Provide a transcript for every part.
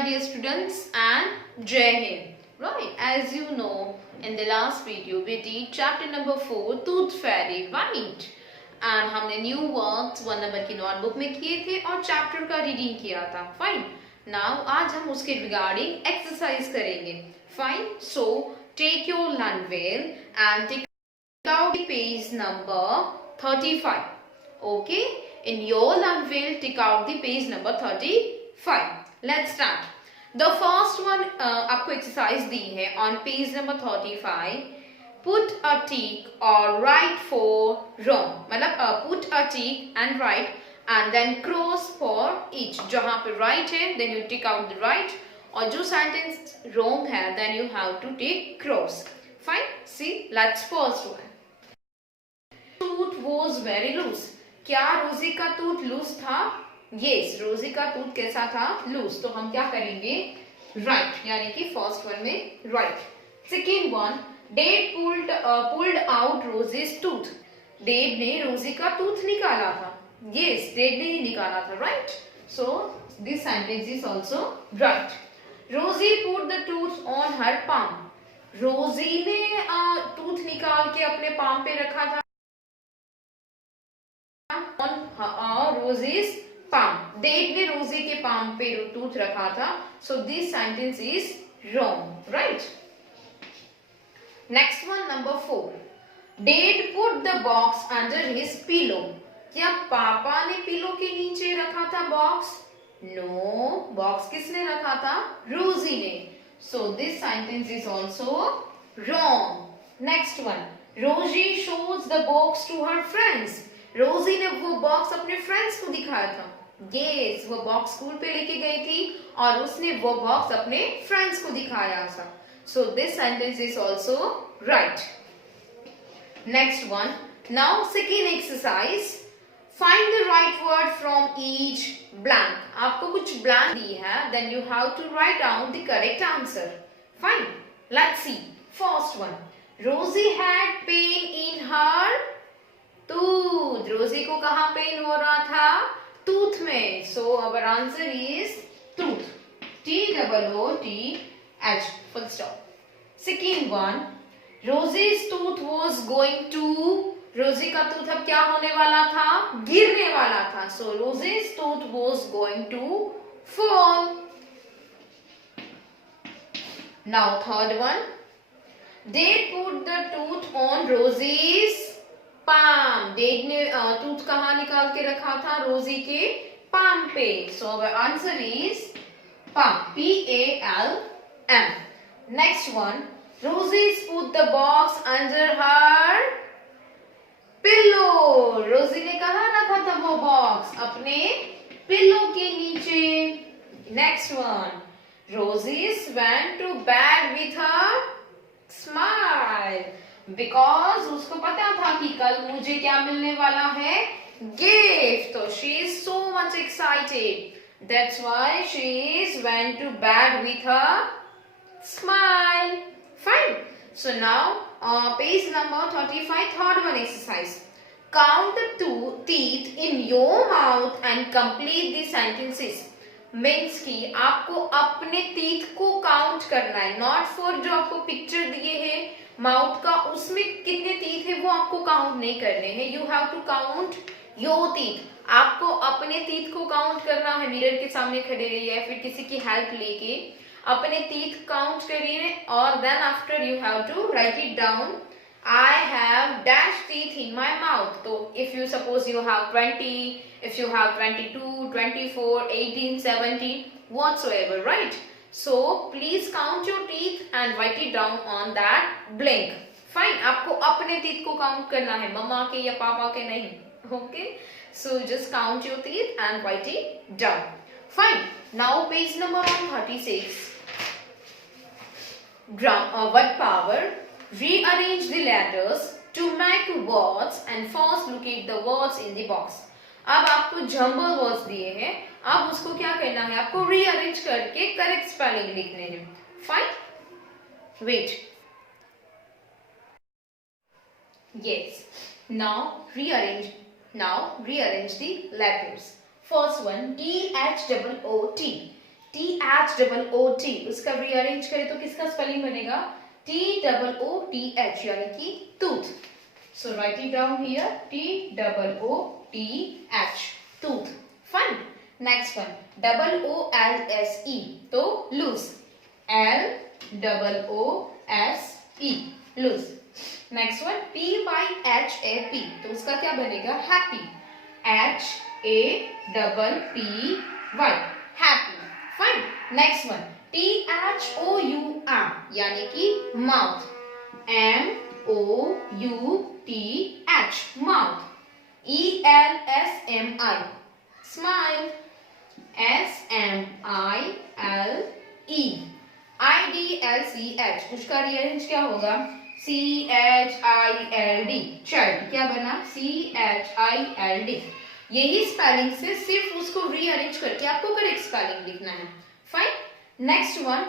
my dear students, and Jai Hind. Right, as you know, in the last video we did chapter number 4, Tooth Fairy, right? And हमने new words 1 number की notebook में किए थे और chapter का reading किया था. Fine. Now आज हम उसके रिगार्डिंग एक्सरसाइज करेंगे. Fine. So take your Learnwell and take out the page number 35. Okay, in your learnwell take out the page number 35. Let's start. The first one आपको exercise दी है on page number 35. Put a tick or write for wrong. मतलब put a tick and write and then cross for each. जहाँ पे right है then you tick out the right और जो sentence wrong है then you have to take cross. Fine. See, let's first one. Tooth was very loose. क्या रोजी का tooth loose था? Yes, रोजी का टूथ कैसा था? लूज. तो हम क्या करेंगे? Right, यानी कि फर्स्ट वन में right. Second one, Dad pulled out Rosie's tooth. Dad ने रोजी का टूथ निकाला था. Yes, Dad ने ही निकाला था. Right. So this sentence is also right. Rosie put the tooth on her palm. रोजी ने टूथ निकाल के अपने पाम पे रखा था. On Rosie's palm. Dad ने रोजी के पाम पे टूथ रखा था. So this sentence is wrong, right? Next one, number 4. Dad put the box under his pillow. क्या पापा ने पिलो के नीचे रखा था बॉक्स? No, बॉक्स किसने रखा था? रोजी ने. So this sentence is also wrong. Next one. Rosie shows the box to her friends. रोजी ने वो बॉक्स अपने फ्रेंड्स को दिखाया था. Yes, वो बॉक्स स्कूल पे लेके गई थी और उसने वो बॉक्स अपने फ्रेंड्स को दिखाया था. So this sentence is also right. Next one. Now second exercise. Find the right word from each blank. आपको कुछ blank दी है, then you have to write down the correct answer. Fine. Let's see. First one. Rosie had pain in her tooth. रोजी को कहाँ pen हो रहा था? Tooth में. So our answer is tooth. T-O-O-T-H. Full stop. Second one. Rosie's tooth was going to. रोजी का tooth अब क्या होने वाला था? गिरने वाला था. So Rosie's tooth was going to fall. Now third one. Dad put the tooth on Rosie's palm. Dad ने टूथ कहाँ निकाल के रखा था? रोजी के palm पे. So our answer is palm. P-A-L-M. Next one. Rosie's put the box under her pillow. रोजी ने कहाँ रखा था वो बॉक्स? अपने पिलो के नीचे. Next one. Rosie's went to bed with a smile. Because उसको पता था कि कल मुझे क्या मिलने वाला है? Gift. So she is so much excited. That's why she is went to bed with a smile. Fine. So now page number 35, third one exercise. Count the two teeth in your mouth and complete the sentences. Means कि आपको अपने teeth को count करना है. Not for जो आपको picture दिए है माउथ का, उसमें कितने टीथ है वो आपको काउंट नहीं करने हैं. You have to count your teeth. आपको अपने टीथ को काउंट करना है. मिरर के सामने खड़े रहिए या फिर किसी की हेल्प लेके अपने टीथ काउंट करिए और then after you have to write it down. I have dash teeth in my mouth. So if you suppose you have 20, if you have 22, 24, 18, 17, whatsoever, right? So please count your teeth and write it down on that blank. Fine. आपको अपने teeth को count करना है, मम्मा के या पापा के नहीं. Okay? So just count your teeth and write it down. Fine. Now page number 136. Word power. Rearrange the letters to make words and first locate the words in the box. अब आपको jumble words दिए हैं. अब उसको क्या करना है? आपको रीअरेंज करके करेक्ट स्पेलिंग लिखने हैं. Fine. Wait. Yes. Now rearrange the letters. First one, T-H-O-O-T. THOOT, उसका रीअरेंज करें तो किसका स्पेलिंग बनेगा? TOOTH, यानी कि tooth. So write it down here, TOOTH, tooth. Fine. Next one, LOOSE, तो loose, LOOSE, loose. Next one, PYHAP, तो उसका क्या बनेगा? happy, HAPPY, happy. Fine. Next one, THOUR, यानी कि mouth, MOUTH, mouth. ELSMI, smile, SMILE. IDLCH, उसका rearrange क्या होगा? CHILD, child. क्या बना? CHILD. यही स्पेलिंग से सिर्फ उसको रीअरेंज करके आपको करेक्ट स्पेलिंग लिखना है. Fine. Next one,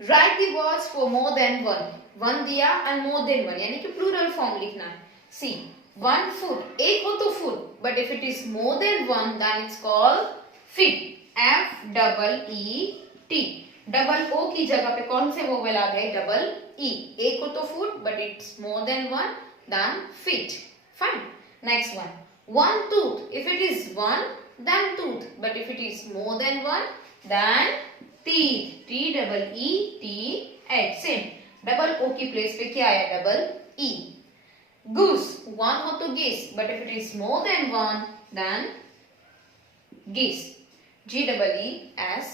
write the words for more than one. One दिया एंड मोर देन वन, यानी कि प्लूरल फॉर्म लिखना है. सी, वन फुट, एक हो तो foot, but if it is more than one then it's called feet. FEET. Double O की जगह पे कौन से वोवेल आ गए? Double E. एक हो तो foot, but it's more than one then feet. Fine. Next one, one tooth. If it is one, then tooth. But if it is more than one, then teeth. TEETH. Same. Double O की place पे क्या आया? Double E. Goose. One हो तो geese. But if it is more than one, then geese. GEESE.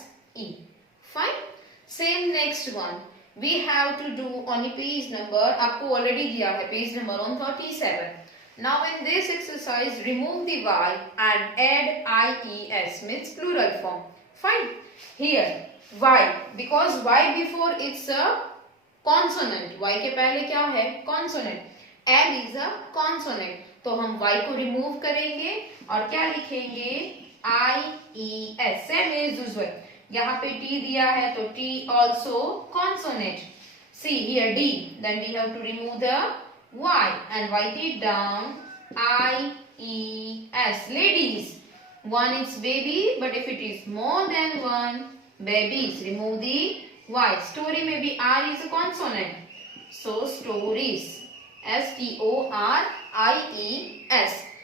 Fine. Same next one. We have to do on the page number. आपको already दिया है page number on 37. Now in this exercise, remove the Y and add IES, means plural form. Fine. Here Y, because Y before it's a consonant. Y के पहले क्या है? Consonant. L is a consonant. तो हम Y को remove करेंगे और क्या लिखेंगे? IES. Same as usual. यहाँ पे T दिया है तो T also consonant. See here D. Then we have to remove the Y and write it down IES. Ladies, one is baby, but if it is more than one babies, remove the Y. Story में भी R is a consonant, so stories. STORIES.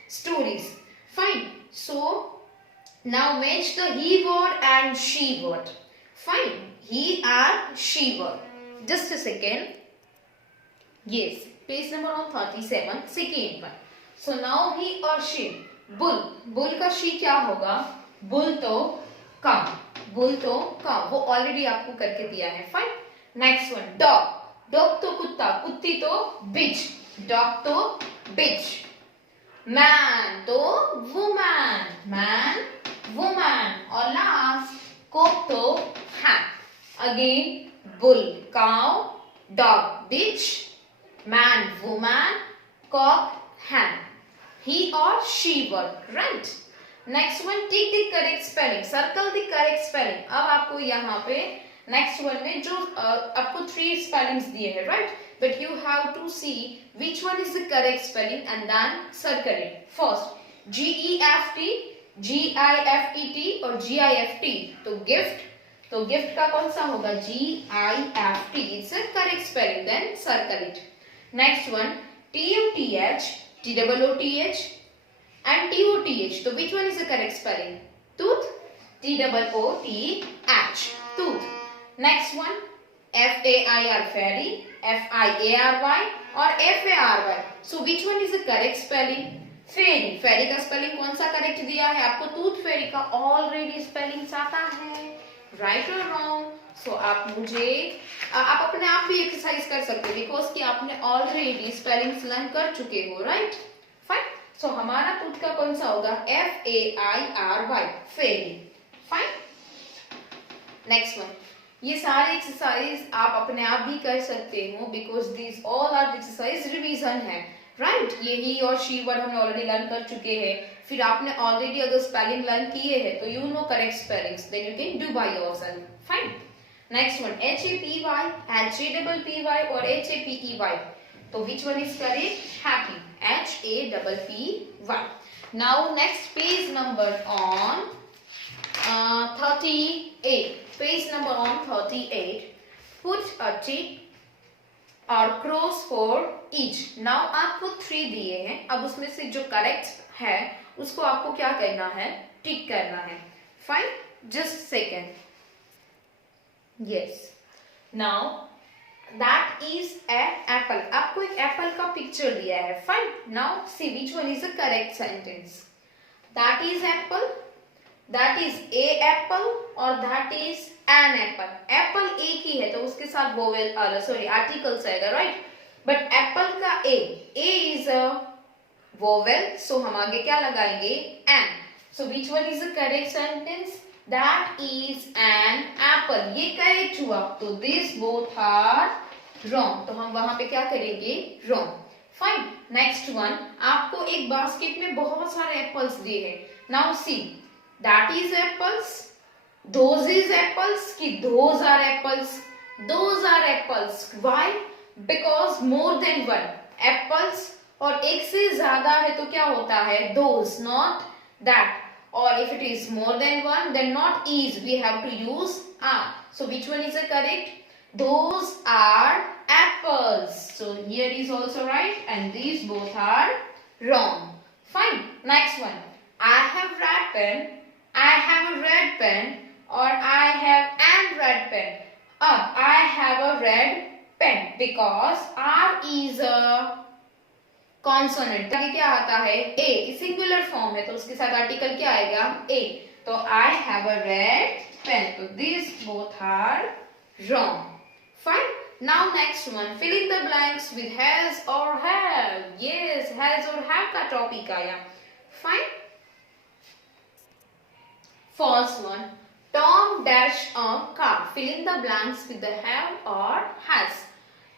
Stories. Fine. So now match the he word and she word. Fine. He and she word. Just a second. Yes. Page number on 37, second one. So now he or she. Bull. Bull का she क्या होगा? Bull तो cow. Bull तो cow. वो already आपको करके दिया है. Fine. Next one. Dog. Dog तो कुत्ता. कुत्ती तो bitch. Dog तो bitch. Man तो woman. Man, woman. और last cock तो hat. Again bull, cow, dog, bitch, man, woman, cock, hen. He or she word. Right. Next one, take the correct spelling. Circle the correct spelling. अब आपको यहाँ पे next one में जो आपको 3 spellings दिए हैं, right? But you have to see which one is the correct spelling and then circle it. First, GEFT, GIFET और GIFT. तो gift. तो gift का कौन सा होगा? GIFT. It's a correct spelling. Then circle it. Next one, TUTH, TOOTH and TOTH. So which one is the correct spelling? Tooth. TOOTH. Tooth. Next one, FAIR, fairy, FIARY or FARY. So which one is the correct spelling? Fairy. Fairy का spelling कौन सा correct दिया है? आपको tooth fairy का already spelling आता है. Right or wrong? So आप अपने आप भी एक्सरसाइज कर सकते हो बिकॉज कि आपने ऑलरेडी स्पेलिंग्स लर्न कर चुके हो. राइट. फाइन. सो हमारा टूथ का कौन सा होगा? FAIRY, फेरी. फाइन. नेक्स्ट वन, ये सारे एक्सरसाइज आप अपने आप भी कर सकते हो because this all are exercise revision है. राइट. ये ही और शी वर्ड हमने ऑलरेडी लर्न कर चुके हैं. फिर आपने ऑलरेडी अगर स्पेलिंग लर्न किए हैं तो you know correct spellings, then you can do by yourself. Fine. Next one, HAPY, HAPPY or HAPEY. So which one is correct? Happy. HAPPY. Now next page number on 38. Page number on 38. Put a tick or cross for each. Now आपको 3 दिए हैं. अब उसमें से जो correct है उसको आपको क्या करना है? टिक करना है. Fine. Just second. Yes. Now that is an apple. आपको एक एप्पल का पिक्चर दिया है. Fine. Now see which one is the correct sentence. That is apple. That is a apple और that is an apple. Apple एक ही है तो उसके साथ vowel sorry articles आएगा, right? But apple का a is a vowel, so हम आगे क्या लगाएंगे? An. So which one is the correct sentence? That is an apple. ये correct हुआ तो this both are wrong. तो हम वहां पे क्या करेंगे? Wrong. Fine. Next one. आपको एक बास्केट में बहुत सारे एप्पल्स दिए हैं. Now see. That is apples. Those is apples. कि those are apples. Those are apples. Why? Because more than one. Apples और एक से ज्यादा है तो क्या होता है? Those, not that. Or if it is more than one, then not is. We have to use are. So which one is the correct? Those are apples. So here is also right, and these both are wrong. Fine. Next one. I have red pen. I have a red pen, or I have an red pen. I have a red pen because R is a consonant. आगे क्या आता है? A. Singular form है तो उसके साथ article क्या आएगा? A. तो I have a red pen. तो these both are wrong. Fine. Now next one. Fill in the blanks with has or have. Yes, has or have का टॉपिक आया. Fine. False one. Tom dashed a car. Fill in the blanks with the have or has.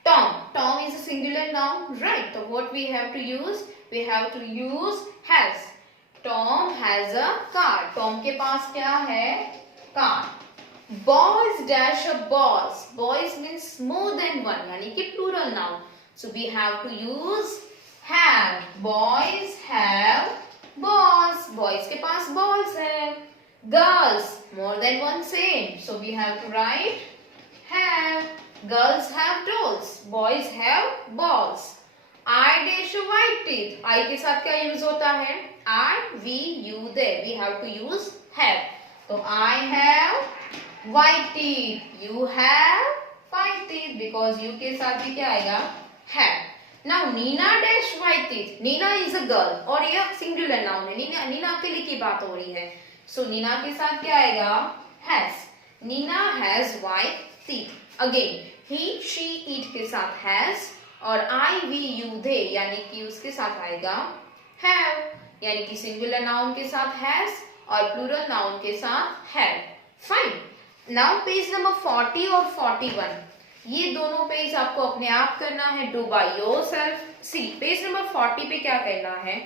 Tom. Tom is a singular noun, right? So what we have to use? We have to use has. Tom has a car. Tom के पास क्या है? Car. Boys dash a balls. Boys means more than one, यानी कि plural noun. So we have to use have. Boys have balls. Boys के पास balls है. Girls, more than one same. So we have to write have. Girls have dolls. Boys have balls. I dash a white teeth. I के साथ क्या use होता है? I, we, you, they. We have to use have. So I have white teeth. You have white teeth because you के साथ भी क्या आएगा? Have. Now Nina dash white teeth. Nina is a girl और यह singular noun है. नीना अकेले की बात हो रही है. So नीना के साथ क्या आएगा? Has. Nina has white teeth. Again, he, she, it के साथ has और I, we, you, they यानी कि उसके साथ आएगा have. यानी कि सिंगुलर नाउन के साथ has और प्लूरल नाउन के साथ have. Fine. Now page number 40 और 41. ये दोनों पेज आपको अपने आप करना है. Do by yourself. See, page number 40 पे क्या करना है?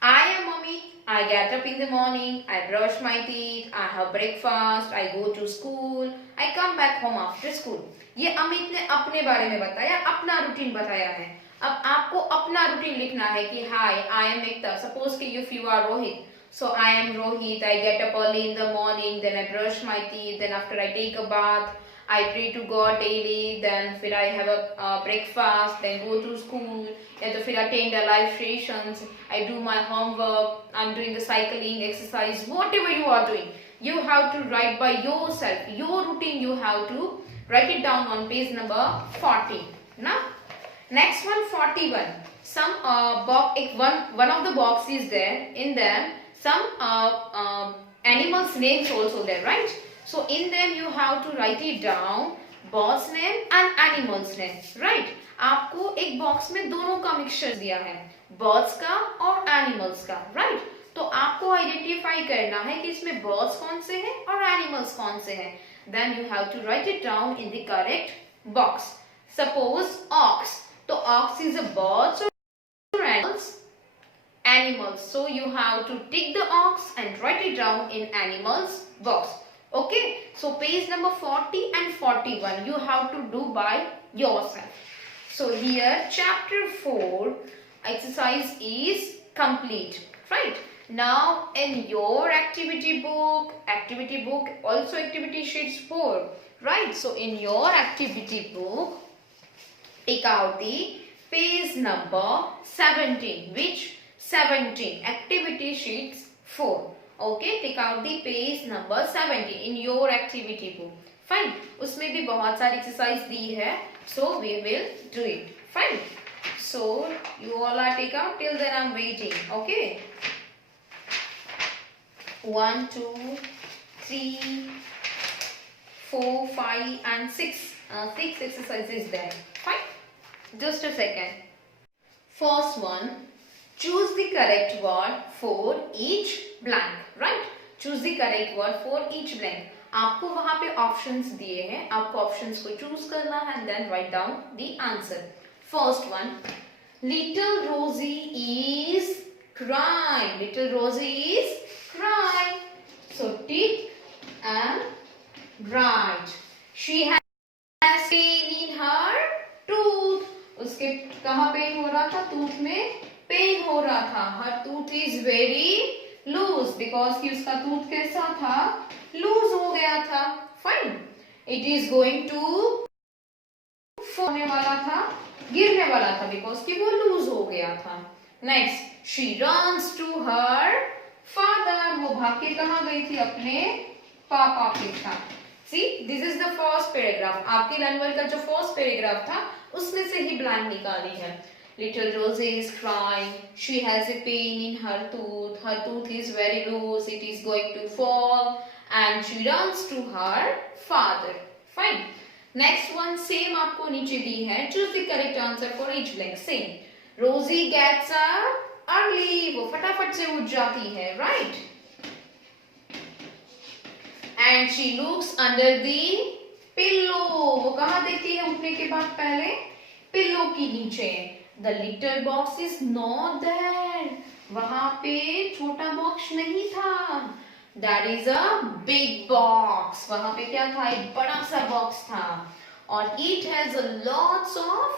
I am mommy. I get up in the morning, I brush my teeth, I have breakfast, I go to school, I come back home after school. ये अमित ने अपने बारे में बताया, अपना रूटीन बताया है. अब आपको अपना रूटीन लिखना है कि Hi, I am Ekta. Suppose कि if you are Rohit. So I am Rohit, I get up early in the morning, then I brush my teeth, then after I take a bath, I pray to God daily, then फिर I have a breakfast, then go to school, या तो फिर attend the live sessions, I do my homework, I'm doing the cycling, exercise, whatever you are doing, you have to write by yourself. Your routine you have to write it down on page number 40. Now, next one 41. Some one of the box is there. In them, some animals names also there, right? So in them you have to write it down, boss name and animals name, right? आपको एक box में दोनों का mixture दिया है, birds का और animals का, राइट? तो आपको आइडेंटिफाई करना है कि इसमें बर्ड्स कौन से हैं और एनिमल्स कौन से हैं. Then you have to write it down in the correct box. Suppose ox, तो ऑक्स इज अ बर्ड्स और animals? Animals. So you have to tick the ox and write it down in animals box. Okay, so page number 40 and 41 you have to do by yourself. So here chapter 4 exercise is complete, right? Now in your activity book also activity sheets 4, right? So in your activity book, take out the page number 17. Which 17? Activity sheets 4. Okay, take out the page number 17 in your activity book. Fine. उसमें भी बहुत सारी exercise दी है, so we will do it. Fine. So you all are take out. Till then I'm waiting. Okay. 1, 2, 3, 4, 5 and 6. 6 exercises there. Fine. Just a second. First one, choose the correct word for each blank. Right? Choose the correct word for each blank. आपको वहां पे options दिए हैं, आपको options को choose करना है and then write down the answer. First one, little Rosie is crying. Little Rosie is crying. So tick and write. She has pain in her tooth. उसके कहाँ पेन हो रहा था? टूथ में पेन हो रहा था. Her tooth is very loose because कि उसका टूथ कैसा था? लूज हो गया था. Fine. It is going to होने वाला था, गिरने वाला था बिकॉज कि वो लूज हो गया था. Next, she runs to her father. वो भाग के कहाँ गई थी? अपने पापा के साथ. See, this is the first paragraph. आपके रनवर्ड का जो फर्स्ट पैराग्राफ था उसमें से ही ब्लैंक निकाली है. Little Rosie is crying. She has a pain in her tooth. Her tooth is very loose. It is going to fall. And she runs to her father. Fine. Next one, same आपको नीचे दी है. Choose the correct answer for each blank. Same. Rosie gets up early. वो फटाफट से उठ जाती है, right? And she looks under the pillow. वो कहाँ देखती है उठने के बाद? पहले पिल्लो की नीचे. The little box is not there. वहां पे छोटा बॉक्स नहीं था. That is a big box. वहां पे क्या था? एक बड़ा सा बॉक्स था. और it has a lots of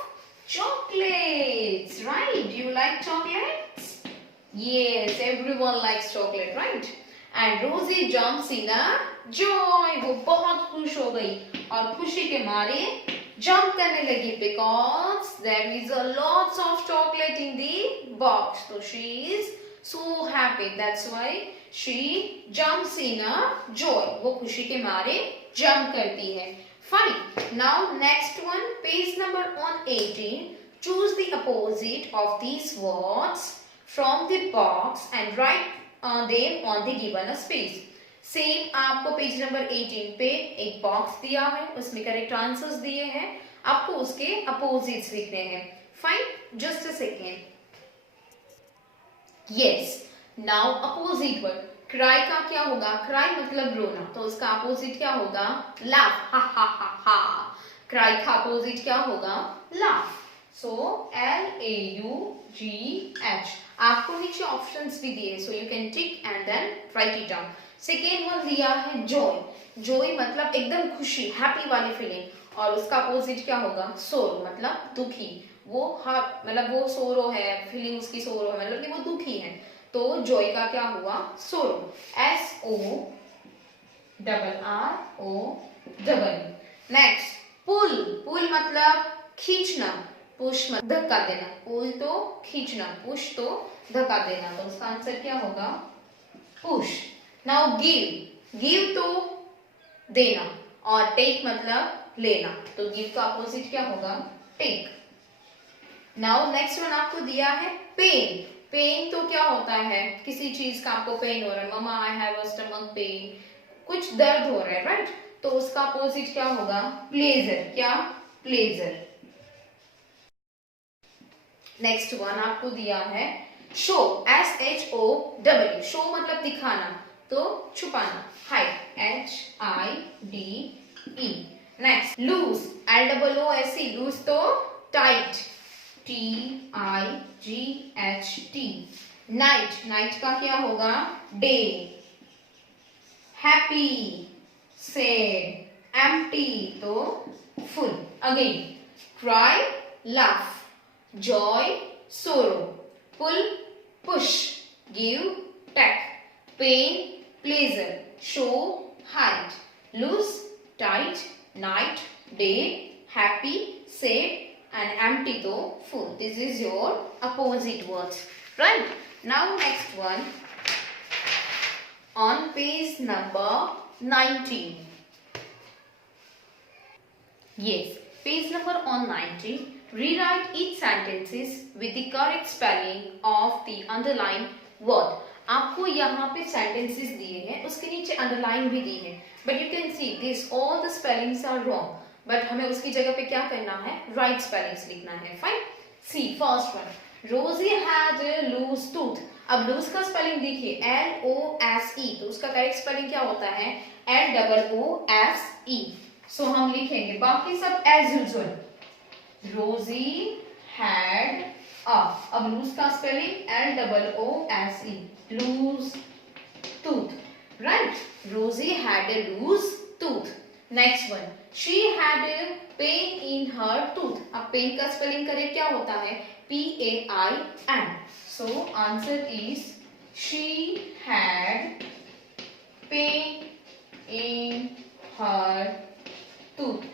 chocolates. Right? Do you like chocolates? Yes, everyone likes chocolate, right? And Rosie jumps in a joy. वो बहुत खुश हो गई और खुशी के मारे जंप करने लगी because there is a lots of chocolate in the box. So she is so happy. That's why she jumps in a joy. वो खुशी के मारे जंप करती है. Fine. Now next one, page number 118. Choose the opposite of these words from the box and write them on the given space. Same आपको page number 18 पे एक box दिया है, उसमें करेक्ट आंसर्स दिए हैं, आपको उसके अपोजिट्स लिखने हैं. Fine. Just a second. Yes. Now opposite word. Cry का क्या होगा? क्राई मतलब रोना, तो उसका अपोजिट क्या होगा? लाफ. हा हा हा हा. क्राई का अपोजिट क्या होगा? लाफ. So LAUGH. आपको नीचे ऑप्शंस भी दिए, so you can tick and then write it down. Second one दिया है जॉय. जॉय मतलब एकदम खुशी, हैप्पी वाली फीलिंग, और उसका अपोजिट क्या होगा? सोरो मतलब दुखी. वो मतलब वो सोरो है, फीलिंग उसकी सोरो है, मतलब कि वो दुखी है, तो जॉय का क्या हुआ? सोरो. SORROW. नेक्स्ट, पुल. पुल मतलब खींचना, पुश मतलब धक्का देना. पुल तो खींचना, पुश तो धक्का देना, तो उसका आंसर क्या होगा? पुश. Now give. गिव तो देना, और टेक मतलब लेना, तो गिव का अपोजिट क्या होगा? टेक. नाउ नेक्स्ट वन आपको दिया है पेन. पेन तो क्या होता है? किसी चीज का आपको पेन हो रहा है. Mama I have a stomach pain. कुछ दर्द हो रहा है, राइट? तो उसका अपोजिट क्या होगा? प्लेजर. क्या? प्लेजर. नेक्स्ट वन आपको दिया है शो. SHOW. शो मतलब दिखाना, तो छुपाना. Hide. HIDE. Next, loose. LOOSE. Loose तो टाइट. TIGHT. नाइट. नाइट का क्या होगा? डे. हैप्पी. सैड. एम्प्टी तो full. Again, cry, laugh, joy, sorrow, pull, push, give, take, pain, pleasure, show, hide, loose, tight, night, day, happy, sad and empty to full. This is your opposite words, right? Now next one on page number 19. Yes, page number on 19. Rewrite each sentences with the correct spelling of the underlined word. आपको यहाँ पे sentences दिए हैं, उसके नीचे underline भी दी है, but you can see this all the spellings are wrong. But हमें उसकी जगह पे क्या करना है, राइट स्पेलिंग्स लिखना है. फाइन. सी फर्स्ट वन, रोजी हैड लूज टूथ. अब लूज का स्पेलिंग देखिए LOSE, तो उसका करेक्ट स्पेलिंग क्या होता है, LOOSE. सो हम लिखेंगे, बाकी सब एज यूजुअल. रोजी हैड अब लूज का spelling LOOSE, loose tooth, right. Rosie had a loose tooth. Next one, she had a pain in her tooth. अब पेन का स्पेलिंग करेक्ट क्या होता है, PAIN. So answer is she had pain in her tooth.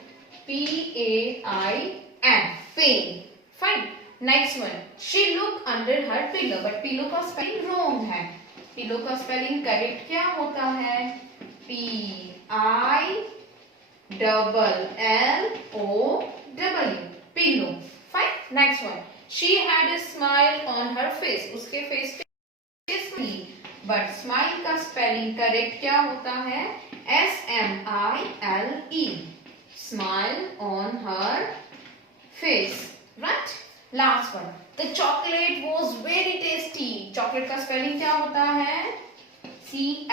PAIN, pain. Fine. Next one, she looked under her pillow. But pillow का spelling wrong है. pillow का spelling correct क्या होता है, PILLOW, pillow. Fine. Next one, she had a smile on her face. उसके face पे smile, but smile का spelling correct क्या होता है, SMILE, smile on her face, right? Last one, the chocolate was very tasty. chocolate का spelling क्या होता है, CHOCOLATE.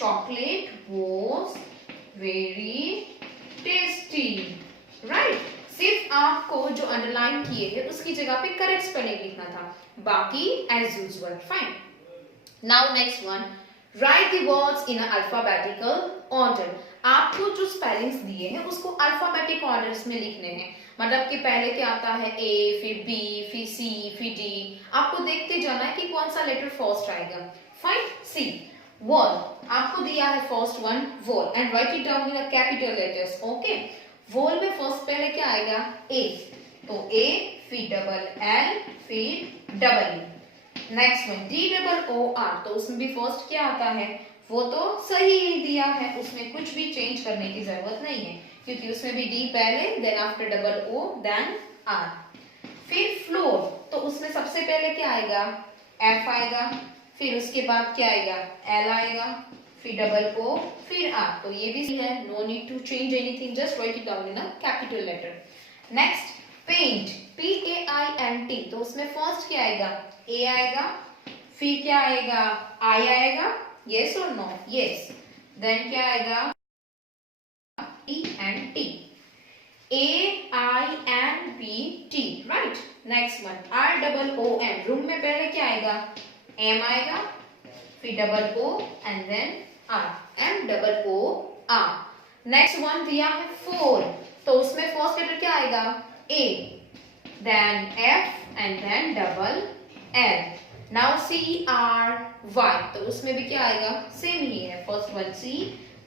chocolate was very tasty, right? सिर्फ आपको जो अंडरलाइन किए हैं उसकी जगह पे करेक्ट स्पेलिंग लिखना था, बाकी as usual. Fine. Now next one, write the words in alphabetical order. आपको जो स्पेलिंग्स दिए हैं उसको अल्फाबेटिक ऑर्डर्स में लिखने हैं. मतलब कि पहले क्या आता है, A, फिर B, फिर C, फिर D. आपको देखते जाना है कि कौन सा लेटर फर्स्ट आएगा. फाइन. C, wall. आपको दिया है first one wall, and right it down in capital letters. Okay. Wall में फर्स्ट पहले क्या आएगा, A. तो A, फिर डबल L, फिर double E. Next one, DOOR. तो उसमें भी फर्स्ट क्या आता है, वो तो सही ही दिया है, उसमें कुछ भी चेंज करने की जरूरत नहीं है, क्योंकि उसमें भी D पहले, then after double O, then R. फिर फ्लोर, तो उसमें सबसे पहले क्या आएगा, F आएगा, फिर उसके बाद क्या आएगा, L आएगा, फिर डबल O, फिर R. तो ये भी है, no need to change anything, just write it down in a capital letter. Next, paint, PAINT. तो उसमें फर्स्ट क्या आएगा, A आएगा, फिर क्या आएगा, I आएगा, yes or no, yes. then क्या आएगा, E and T, AINBT, right. next one, ROOM. Room में पहले क्या आएगा, M आएगा, फिर double O and then R, MOOR. Next one दिया है 4, तो उसमें फर्स्ट लेटर क्या आएगा, A, then F and then double L. Now CRY, तो उसमें भी क्या आएगा, सेम ही है, first one C,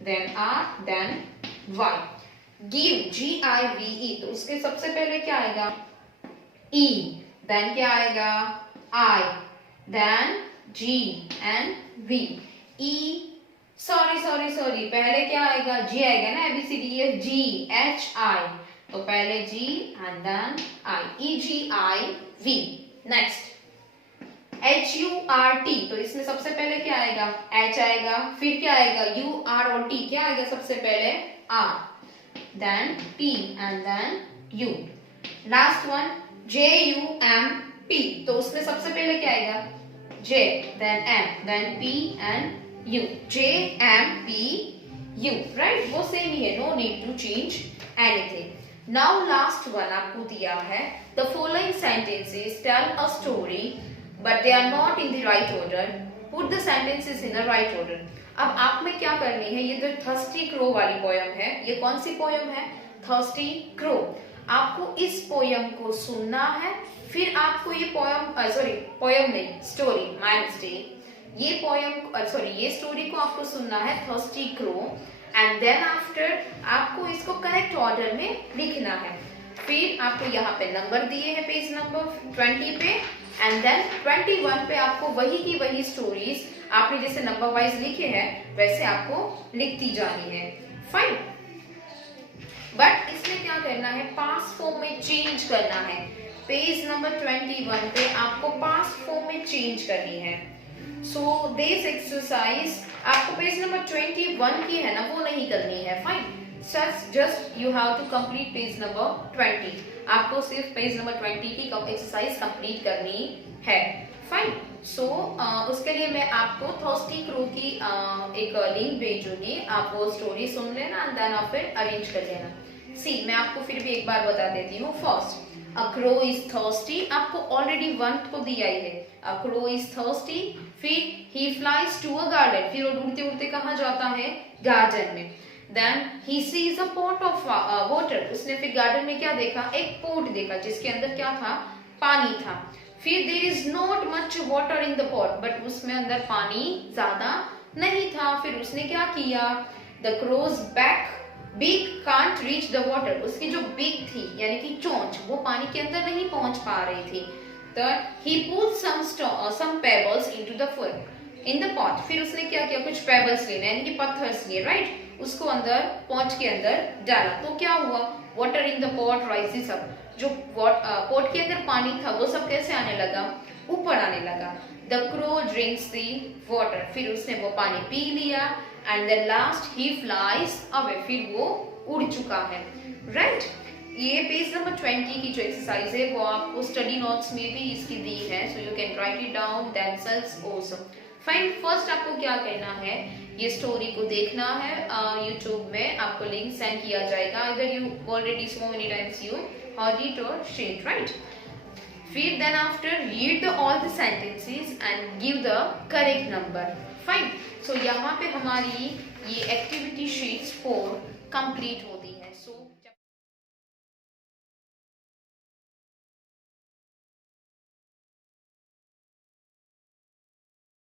then R, then Y. Give, GIVE. तो उसके सबसे पहले क्या आएगा, E, then क्या आएगा, I, then G and V. E, sorry, पहले क्या आएगा, G आएगा ना, ABCDEF, GHI. तो पहले G and then I, EGIV. Next, HURT. तो इसमें सबसे पहले क्या आएगा, H आएगा, फिर क्या आएगा, U, R और T. क्या आएगा सबसे पहले, R, then T and then U. Last one, JUMP. तो उसमें सबसे पहले क्या आएगा, J, then M, then P and U. JMPU, right? वो सेम ही है, no need to change anything. Now last one आपको दिया है, the following sentences tell a story but they are not in the right order. Put the sentences in the right order. अब आप में क्या करनी है, ये जो थर्स्टी क्रो वाली पोयम है, ये कौन सी पोयम है, थर्स्टी क्रो. आपको इस पोयम को सुनना है, फिर आपको ये पोयम नहीं, स्टोरी, माय मिस्टेक, ये पोयम ये स्टोरी को आपको सुनना है, thirsty crow, and then after आपको इसको करेक्ट ऑर्डर में लिखना है। फिर आपको यहाँ पे नंबर दिए हैं पेज नंबर 20 पे, एंड देन 21 पे आपको वही की वही स्टोरीज आपने जैसे नंबर वाइज लिखे हैं वैसे आपको लिखती जानी है। फाइन, बट इसमें क्या करना है, पास्ट फॉर्म में चेंज करना है। पेज नंबर 21 पे आपको पास्ट फॉर्म में चेंज करनी है। सो दिस एक्सरसाइज आपको पेज नंबर 21 की है ना, वो नहीं करनी है। Fine, just you have to complete page number 20। आपको सिर्फ पेज नंबर 20 की एक्सरसाइज कंप्लीट करनी है। फाइन, सो उसके लिए मैं आपको थर्स्टी क्रो की एक लिंक भेजूंगी, आप वो स्टोरी सुन लेना एंड देन आप फिर अरेंज कर लेना। सी, मैं आपको फिर भी एक बार बता देती हूँ। First, a crow is thirsty, आपको ऑलरेडी 1 को दिया ही है। अ क्रो इज थर्स्टी, फिर he flies to a garden, फिर वो उड़ते उड़ते कहाँ जाता है, गार्डन में। Then he sees a pot of water, उसने फिर गार्डन में क्या देखा, एक पोट देखा जिसके अंदर क्या था, पानी था। फिर there is not much water in the pot, but उसमें अंदर पानी ज्यादा नहीं था। फिर उसने क्या किया, the crow's beak can't reach the water, उसकी जो बीक थी यानी कि चोंच, वो पानी के अंदर नहीं पहुंच पा रही थी। तो he put some pebbles into the full in the pot, फिर उसने क्या किया, कुछ पेबल्स लिए यानी कि पत्थर लिए, राइट, उसको अंदर पॉट के अंदर डाला। तो क्या हुआ, water in the pot rises up, जो पॉट के अंदर पानी था वो सब कैसे आने लगा, ऊपर आने लगा। The crow drinks the water, फिर उसने वो पानी पी लिया, and then last he flies away, फिर वो उड़ चुका है, राइट। ये पेज नंबर 20 की जो एक्सरसाइज है वो आपको स्टडी नोट्स में भी इसकी दी है, सो you can write it down themselves also. Fine, first आपको क्या करना है, ये स्टोरी को देखना है। यूट्यूब में आपको लिंक सेंड किया जाएगा, इधर you already so many times you heard it or shared, right? फिर then after read all the sentences and give the correct number. Fine. So यहाँ पे हमारी ये एक्टिविटी शीट्स 4 कंप्लीट होती है। So